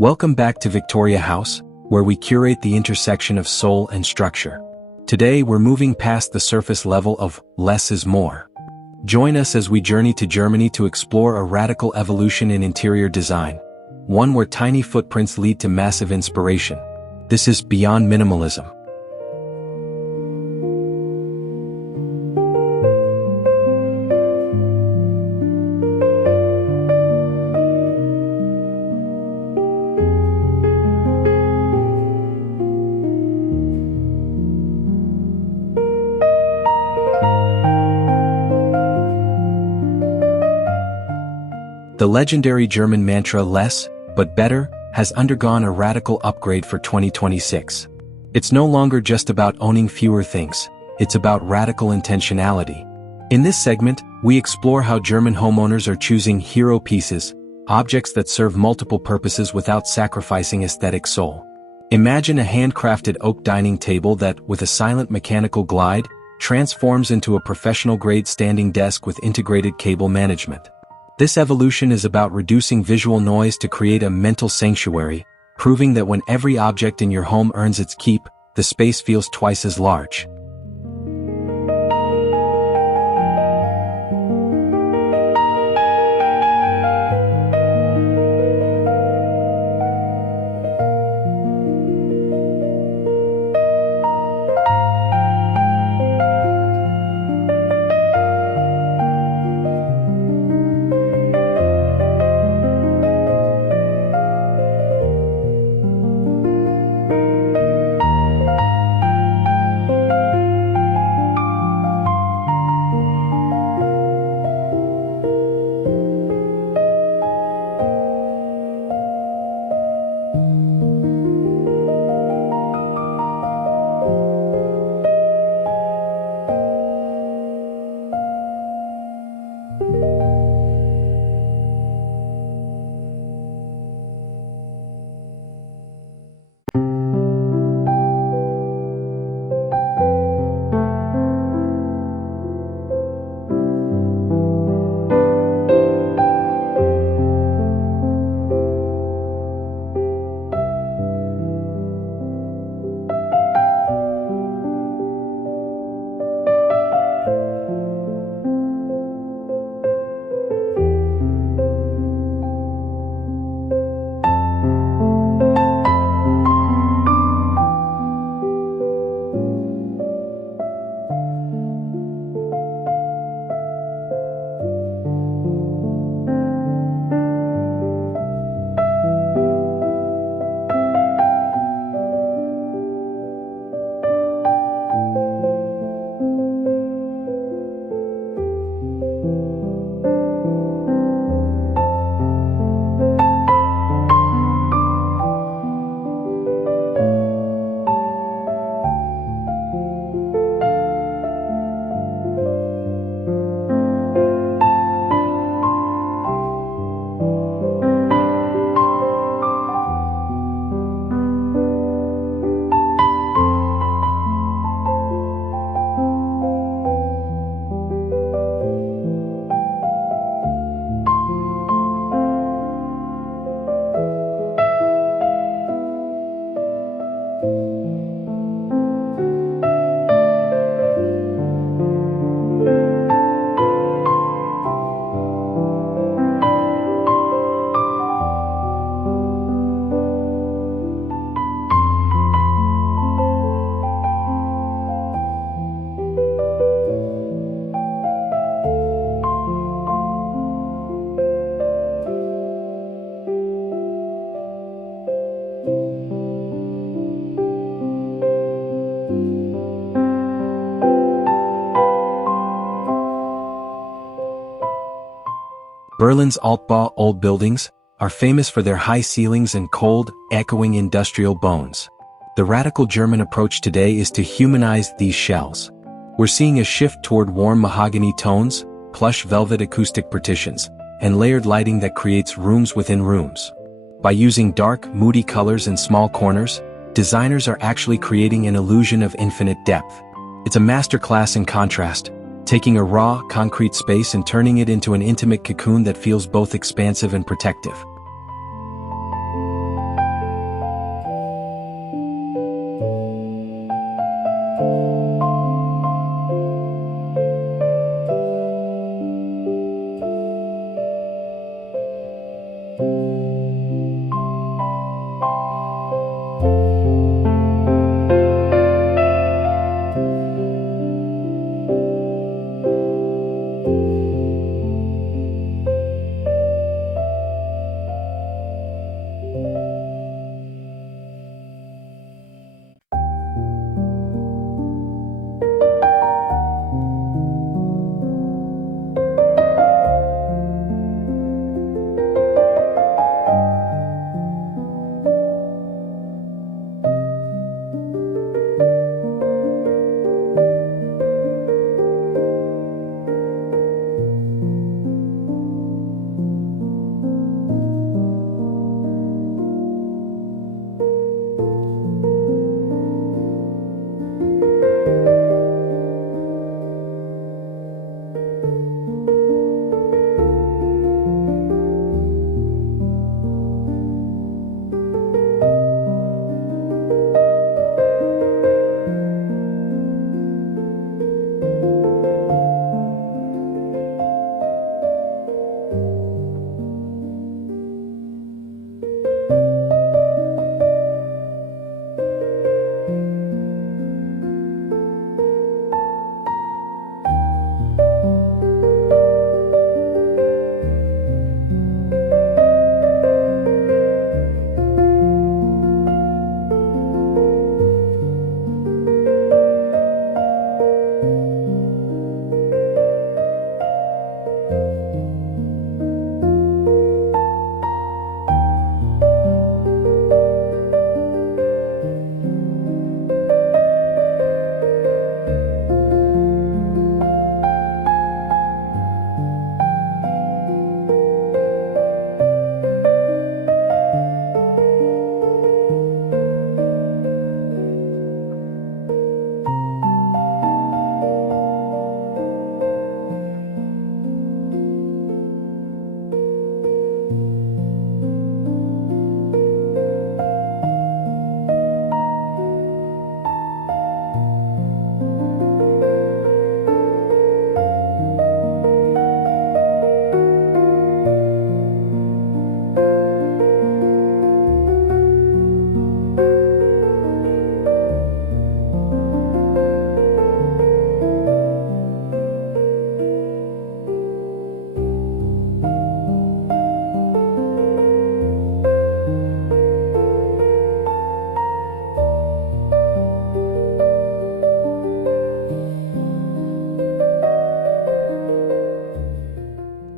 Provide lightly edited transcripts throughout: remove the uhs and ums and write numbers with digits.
Welcome back to Victoria House, where we curate the intersection of soul and structure. Today we're moving past the surface level of less is more. Join us as we journey to Germany to explore a radical evolution in interior design, one where tiny footprints lead to massive inspiration. This is Beyond Minimalism. The legendary German mantra less, but better, has undergone a radical upgrade for 2026. It's no longer just about owning fewer things, it's about radical intentionality. In this segment, we explore how German homeowners are choosing hero pieces, objects that serve multiple purposes without sacrificing aesthetic soul. Imagine a handcrafted oak dining table that, with a silent mechanical glide, transforms into a professional-grade standing desk with integrated cable management. This evolution is about reducing visual noise to create a mental sanctuary, proving that when every object in your home earns its keep, the space feels twice as large. Berlin's Altbau old buildings are famous for their high ceilings and cold, echoing industrial bones. The radical German approach today is to humanize these shells. We're seeing a shift toward warm mahogany tones, plush velvet acoustic partitions, and layered lighting that creates rooms within rooms. By using dark, moody colors and small corners, designers are actually creating an illusion of infinite depth. It's a masterclass in contrast, taking a raw, concrete space and turning it into an intimate cocoon that feels both expansive and protective.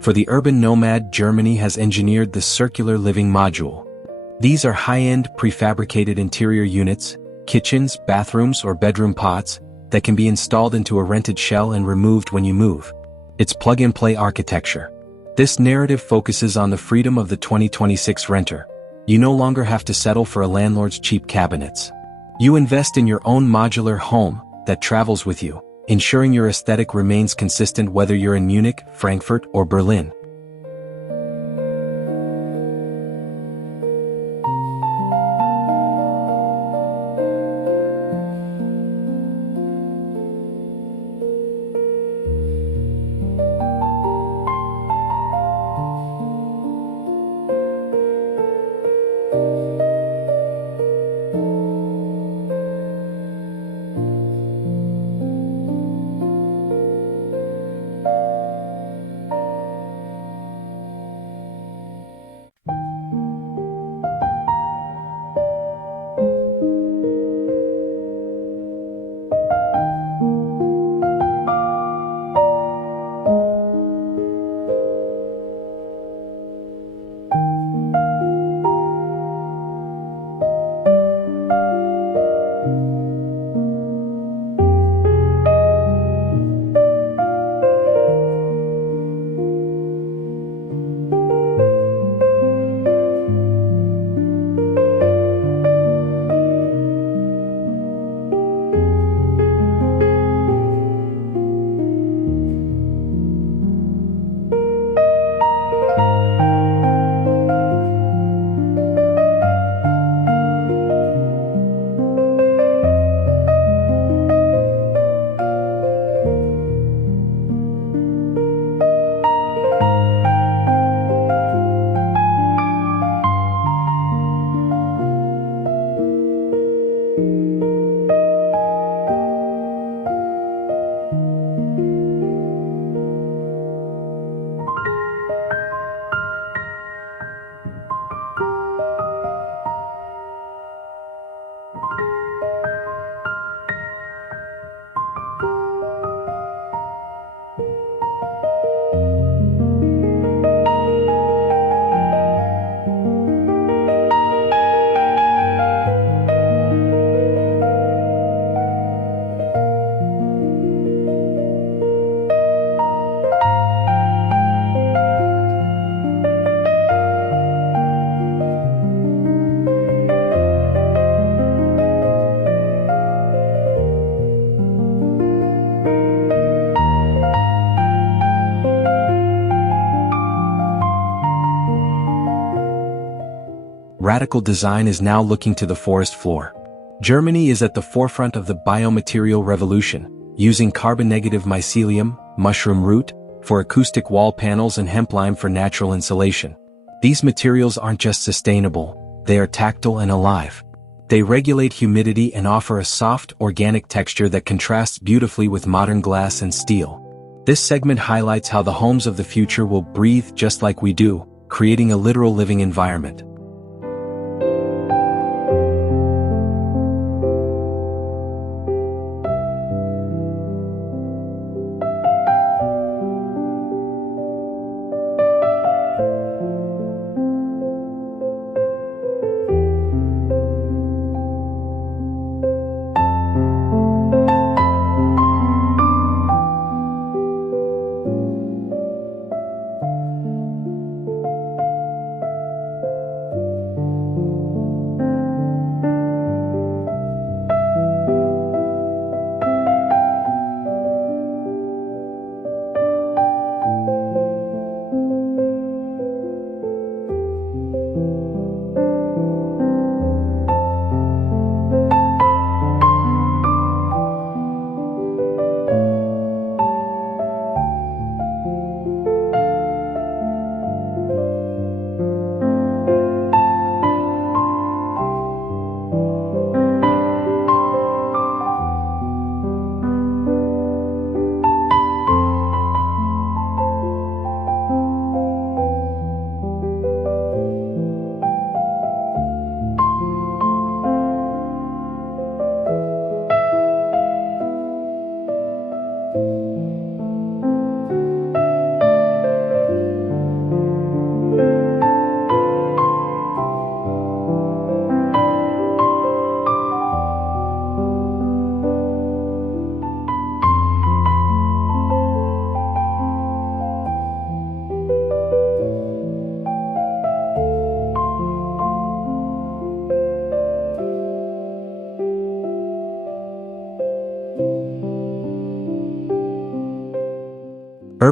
For the urban nomad, Germany has engineered the circular living module. These are high-end prefabricated interior units, kitchens, bathrooms, or bedroom pods, that can be installed into a rented shell and removed when you move. It's plug-and-play architecture. This narrative focuses on the freedom of the 2026 renter. You no longer have to settle for a landlord's cheap cabinets. You invest in your own modular home that travels with you, ensuring your aesthetic remains consistent whether you're in Munich, Frankfurt, or Berlin. Radical design is now looking to the forest floor. Germany is at the forefront of the biomaterial revolution, using carbon-negative mycelium, mushroom root, for acoustic wall panels and hemp lime for natural insulation. These materials aren't just sustainable, they are tactile and alive. They regulate humidity and offer a soft, organic texture that contrasts beautifully with modern glass and steel. This segment highlights how the homes of the future will breathe just like we do, creating a literal living environment.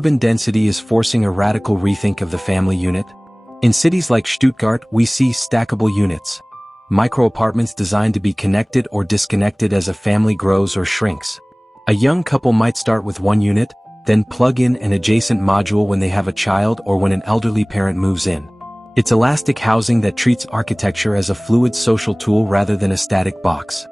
Urban density is forcing a radical rethink of the family unit. In cities like Stuttgart, we see stackable units. Micro-apartments designed to be connected or disconnected as a family grows or shrinks. A young couple might start with one unit, then plug in an adjacent module when they have a child or when an elderly parent moves in. It's elastic housing that treats architecture as a fluid social tool rather than a static box.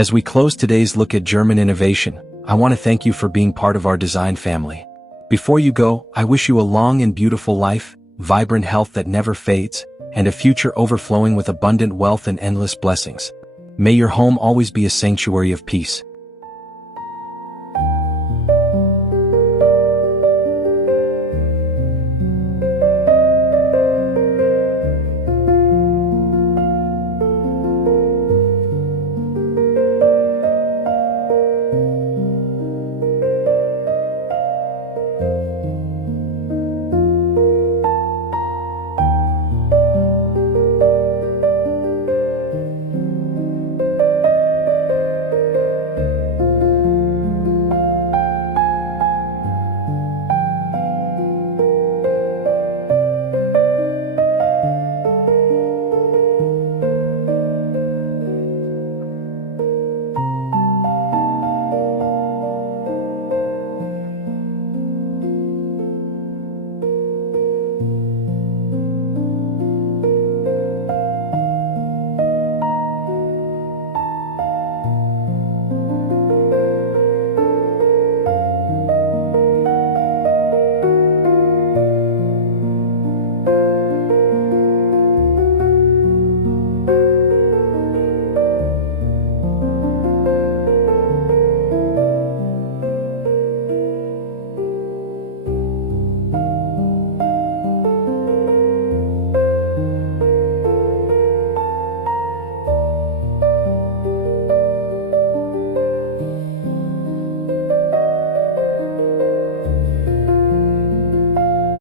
As we close today's look at German innovation, I want to thank you for being part of our design family. Before you go, I wish you a long and beautiful life, vibrant health that never fades, and a future overflowing with abundant wealth and endless blessings. May your home always be a sanctuary of peace.